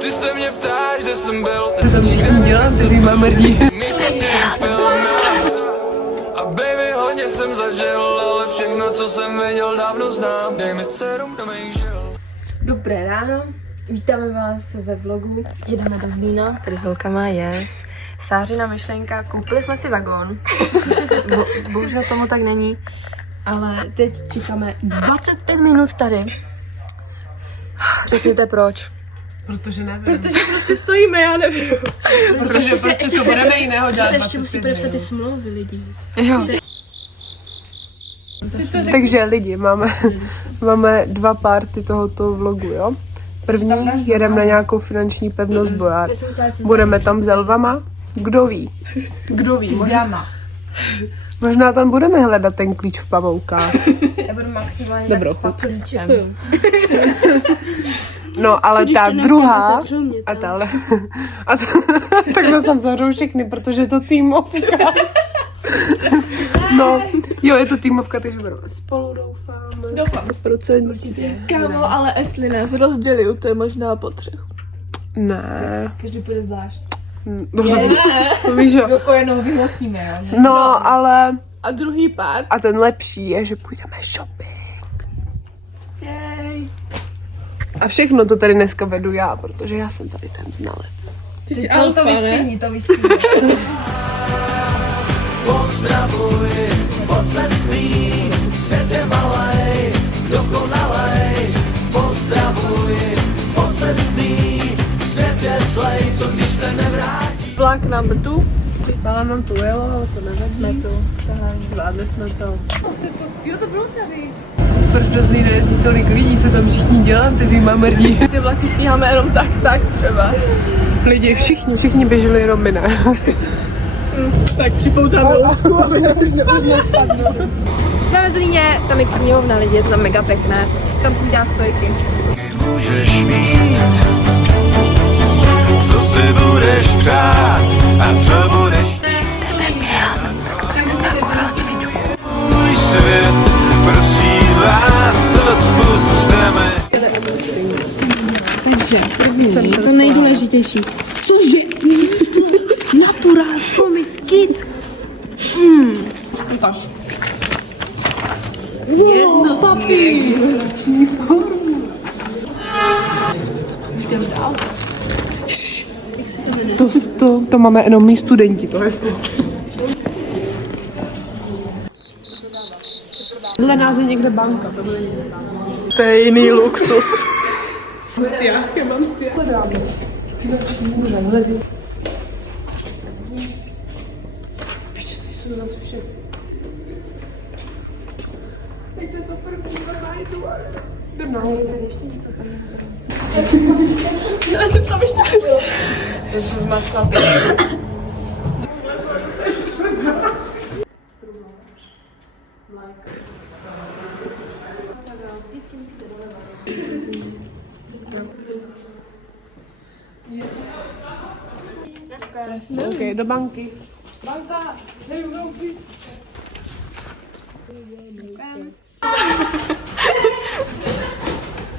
Ty se mě ptáš, kde jsem byl. Co tam všichni dělá, ty mamrdí. A baby, hodně jsem zažil, ale všechno, co jsem viděl, dávno znám. Dej mi serum do mých žil. Dobré ráno, vítáme vás ve vlogu, jedeme do Zlína, tady s holkama, yes. Sářina myšlenka, koupili jsme si vagón, bohužel tomu tak není, ale teď čekáme 25 minut tady. Řekněte proč. Protože nevím. Protože prostě stojíme, já nevím. Protože prostě co budeme jiného dělat. Se ještě musí podepsat ty smlouvy lidí. Jo. Takže lidi, máme dva party tohoto vlogu, jo? První jedeme na nějakou finanční pevnost Bojár. Budeme tam s elvama. Kdo ví? Možná tam budeme hledat ten klíč v pavoukách. Já budu maximálně Dobrou tak s klíčem. No, ale ta druhá a ta tak nás tam zavřou všechny, protože je to týmovka. No, jo, je to týmovka, takže budeme spolu, doufám. 100%. Určitě. Kámo, ale jestli nás rozdělí, to je možná po 3. Ne. Každý půjde zvlášť. To víš, jo. Jako jenom vyhlasníme, jo? No, ale A druhý pár. a ten lepší je, že půjdeme shopping. Jej. A všechno to tady dneska vedu já, protože já jsem tady ten znalec. Ty jsi To alfa, ne? vystříhni, to vystříhni. Pozdravuj, pocestný, svět je malej, dokonalej. Pozdravuj, pocestný, svět je zlej, co když se nevrátí. Plak number 2. Pala nám tu jelo, ale to nevezme. Jsme tu. Zvládli jsme to. Jo, to bylo tady. Proč do Zlína jezdí tolik lidí, co tam všichni děláte, vy mamrdí? Ty vlaky stíháme jenom tak třeba. Lidi, všichni běželi, jenom my ne. Tak připoutáme lásku, aby Jsme ve Zlíně, tam je knihovna lidi, je to tam mega pěkné. Tam jsem dělala stojky. Můžeš mít, co si budeš přát a co budeš. Můj svět, prosím vás, odpusťte mi. Takže první, to nejdůležitější. Cože? Natural promise kids. Ukaž. Jedno papi. To máme jenom my studenti, to je Dle nás je někde banka, to je jiný luxus. Já mám stěh. Já jsem tam ještě. Teď jsem zmaskala pět. Ok, do banky.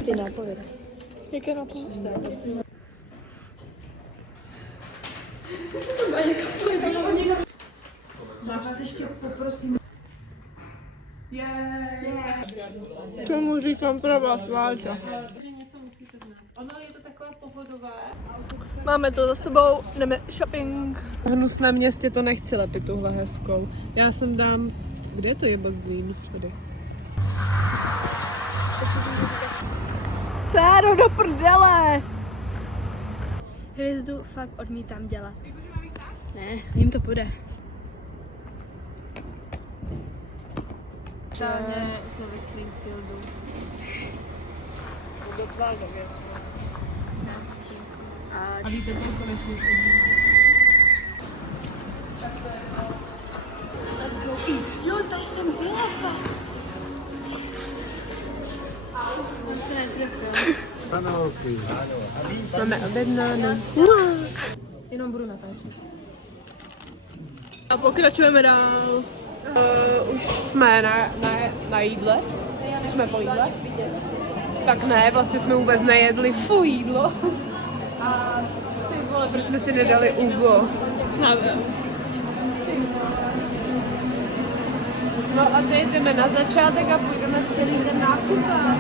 Ty nápověd. Jaké napověď? Vás ještě poprosím. Tomu říkám pravá sváča. Ono je to takové pohodové. Máme to za sebou, jdeme shopping. V hnusném městě to nechci lepit tuhle hezkou. Já sem dám, kde je to jeba Zlín? Tady. Sáro, do prdele! Hvězdu fakt odmítám dělat. Ne, jim to půjde. Tálně jsme ve Springfieldu. Do Tvalgově jsme. A víte, co konečně sedí? Let's go eat. Jo, tady jsem byla fakt. On se netrefil. Máme objednáno. Jenom budu natáčet. A pokračujeme dál. Už jsme na jídle. Jsme po jídle. Tak ne, vlastně jsme vůbec nejedli. Fuj, jídlo. Proč jsme si nedali Ugo? No a teď jdeme na začátek a půjdeme celý den nákupovat.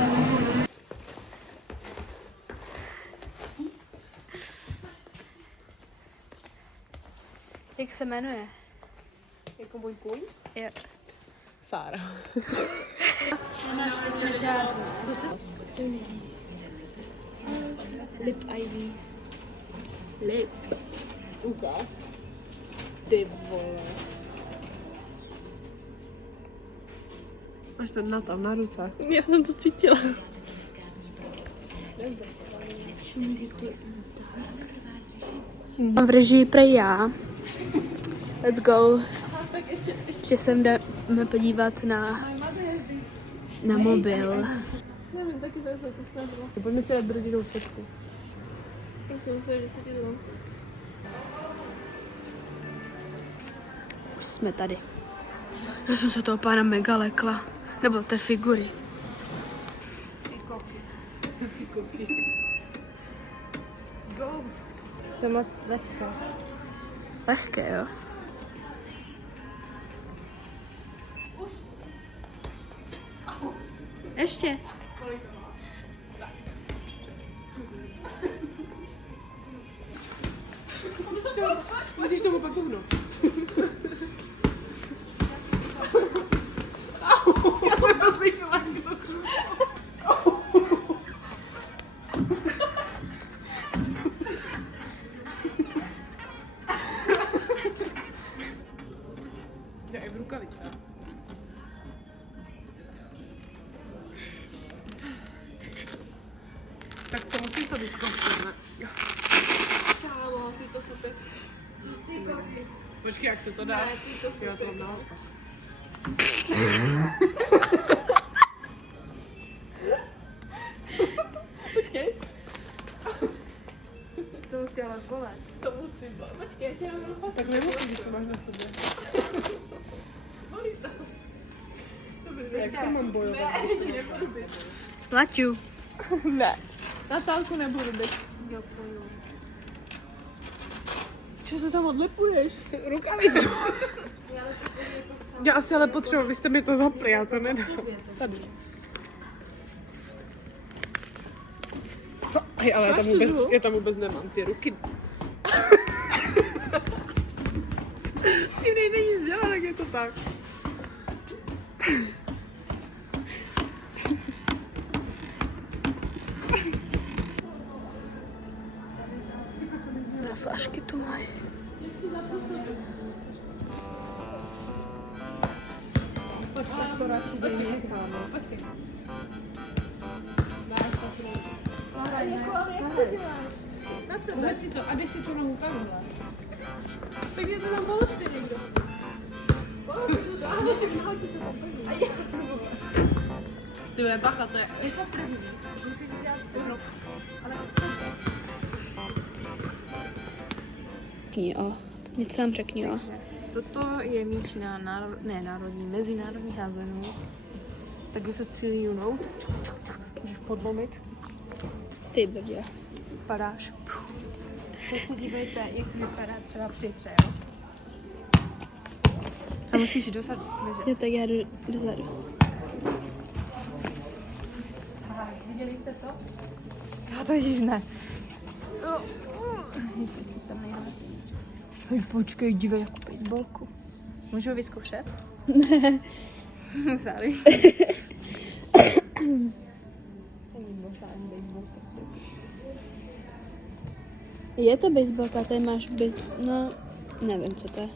Jak se jmenuje? Jako můj kůň? Je. Sára. Nenašli jsme žádný. Co se... Lip Ivy. Lip. Uka. Ty vole. Máš ten tam na ruce. Já jsem to cítila. Mám v režii prej já. Let's go. Ještě se jdeme podívat na mobil. Pojďme si dát rodinnou fotku. Už jsme tady. Já jsem se toho pána mega lekla. Nebo té figury. To moc lehké. Lehké, jo. Ještě. Musíš tomu pak uhnout. Já jsem to slyšela, jak to jde i v rukavice. Tak to musím to vyzkoušet, ne? Kámo, ty to jsou ty... Počkej, jak se to dá? Jo, to mám naopak. Počkej. To musí ale bolet. To musí být. Počkej, já tě mám. Tak nemusí, když to máš na sobě. Bolí to. Jak to mám bojovat? Splaťu. Ne. Natálku nebudu být. Jo, pojdu. Co se tam odlepuješ? Rukavicu. Já asi ale potřebuji, vy jste mi to zapli, já to nedám. Tady. Aj, ale já tam vůbec nemám ty ruky. S tím nejde nic dělat, jak je to tak. Flašky tu mají. Počkej, to radši dej někam. Počkej. Uveď si to a dej si tu nohu tamhle. Tak mě to tam položte někdo. Ano, že vyhoď si to tam první. Ty bude bacha, to je jako první. Musíš si dělat první. Ale Řekni, o. Něco sám řekni, o. Toto je míč na národní, mezinárodní házenou. Takhle se střílí junout. Můžeš podlomit. Ty brdě. Padáš. Teď se dívejte, jak to vypadá třeba při hře, jo? A musíš dosadu. Jo, tak já jdu dozadu. Viděli jste to? Já to již ne. Tam nejde. Hej, počkej, dívej, jako baseballku. Můžu vyzkoušet? Ne. Sorry. Je to baseballka, tady máš no, nevím, co to je.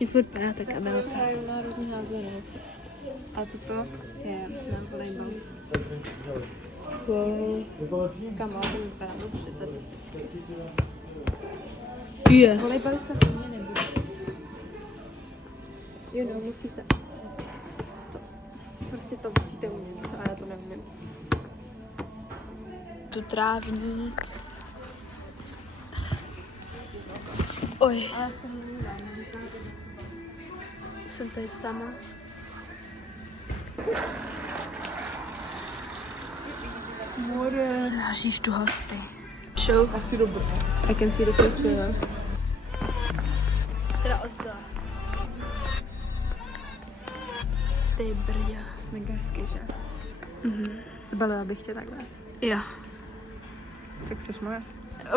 Je furt padá ta kabelka. Hraju národní házenou. A toto je na volejbal. Wow. Kam ale to vypadá dobře za 200. Je. Volejbalista se mě nebude. Jo, no, musíte. Prostě to musíte umět, a já to neumím. Tu trávník. Oj. Jsem tady sama. Srážíš tu hosty. show. Asi dobré. I can see the picture. Teda odzda. Ty brďa. Mega hezký, že? Zbalila bych tě takhle. Jo. Tak seš moje. Na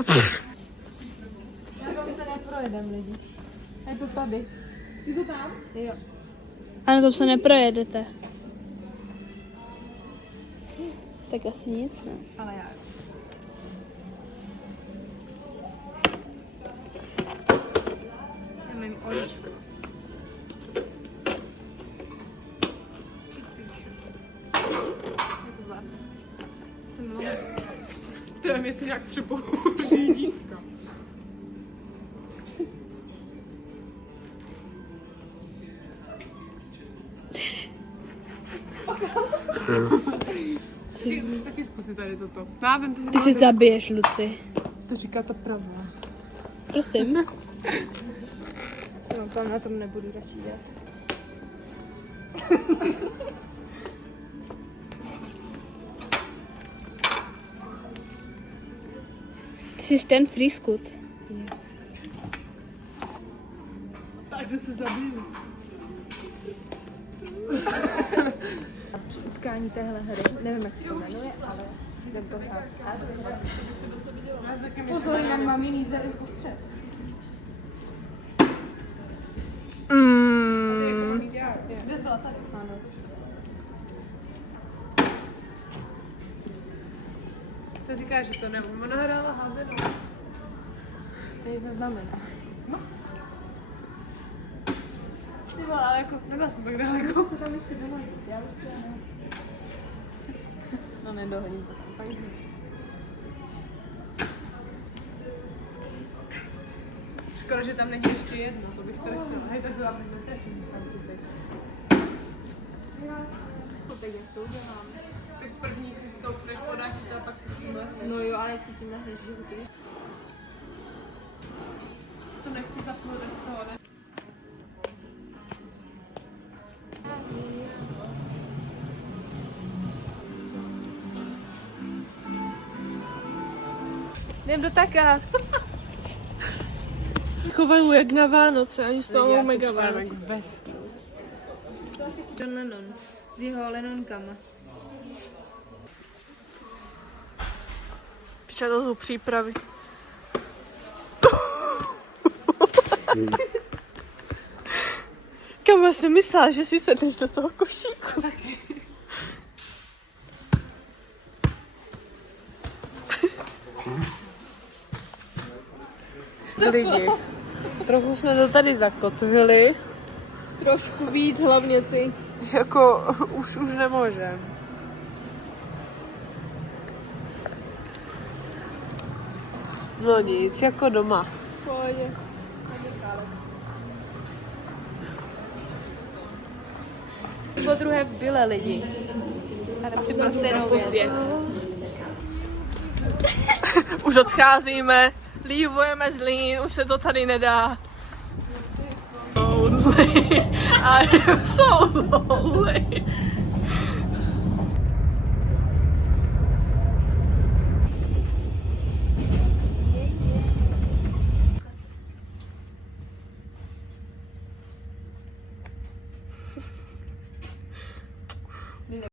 tom se neprojedem, lidi. Je to tady. Je to tam? Jo. A na tom se neprojedete. Tak asi nic, ne? Ale já. Já mým oličku. Je to zlé. Jsem mluvila. Ty nevím, jestli nějak třeba řídítka. Ty jsi taky zkusit tady toto. Já vím, Ty si zabiješ, Luci. To říká ta pravda. Prosím. No tam na tom nebudu radši dělat. Ty jsi ten Frýskut. Takže se zabiju. Při utkání téhle hry, nevím, jak se to jmenuje, ale jdem to hrát. Pozor, jinak mám jiný postřed. To říká, že to nevím. Ona hrála házenou. To nic neznamená. Ty vole, ale jako, nebyla jsem tak daleko. No nedohodím to tam. Takže. Škoda, že tam není ještě jedno, to bych trefila. Hej, tak byla bych netrefila, když tam si teď. No tak jak to udělám? Tak první si stoupneš, podáš si to a pak si s tím lehneš. No jo, ale jak si s tím lehneš, že ty víš? To nechci zapnout z toho, ne? Jdem do taka. Chovají jak na Vánoce, ani z toho mega Vánoce. Bez. John Lennon s jeho Lennonkama. Piča, to jsou přípravy. Kam já jsem myslela, že si sedneš do toho košíku. Lidi, trochu jsme to tady zakotvili. Trošku víc, hlavně ty. Jako, už nemůžem. No nic, jako doma. Pohodě. Po druhé v byle lidi. Asi pro stejnou věc. Už odcházíme, lívujeme Zlín, už se to tady nedá. Lonely, I am so lonely.